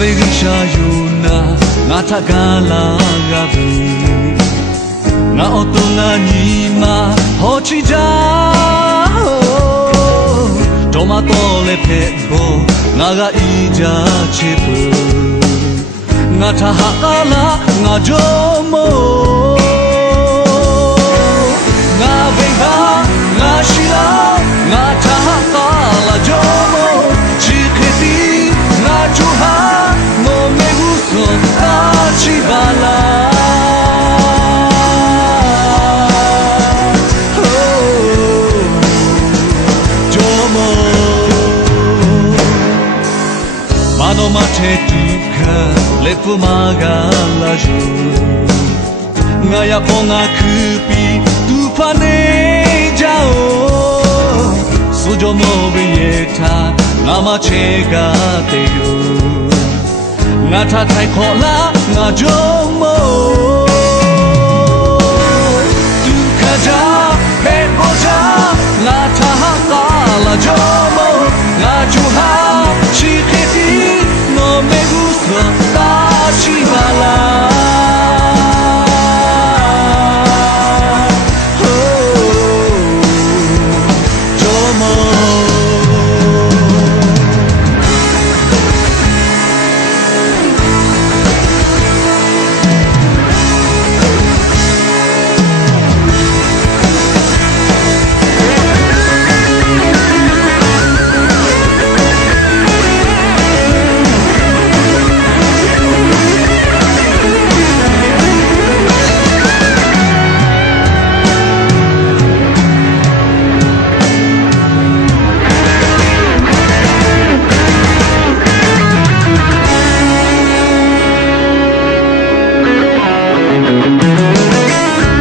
Havegisha yuna natagala gabu na otuna nima hochija tomato le pebo naga ija chipu natahakala ngajomo ngabeba ngashila natahakala jomo chiketi ngajuha no meguso tachibala Mano mate tuka lepu magala jo Ngaya ponga kupi tupane jao Sujo mo biyeta ngama chega te yo Ngata tai kola ngajomo Tuka ja pepo ja ngata hakala jomo ngajuha chiketi no me gusta tachibala Jomo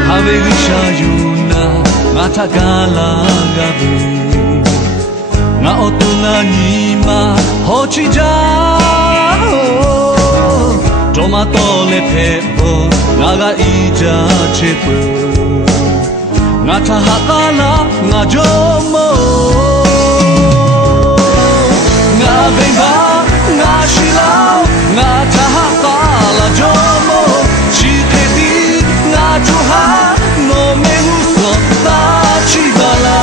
Havegisha yuna natagala gabu na otuna nima hochija tomato le pebo naga ija chipu natahakala ngajomo ngabeba ngashila natahakala jomo chiketi ngajuha no me gusto tachibala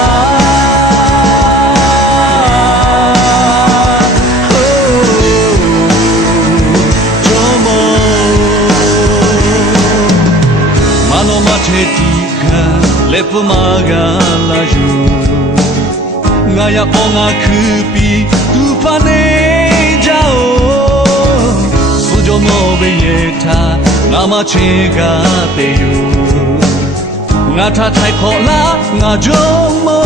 Jomo Mano mate tika lepu magala yo Ngaya ponga kupi tupane jao Sujo mo biyeta ngama chega te yo Ngata tai kola ngajomo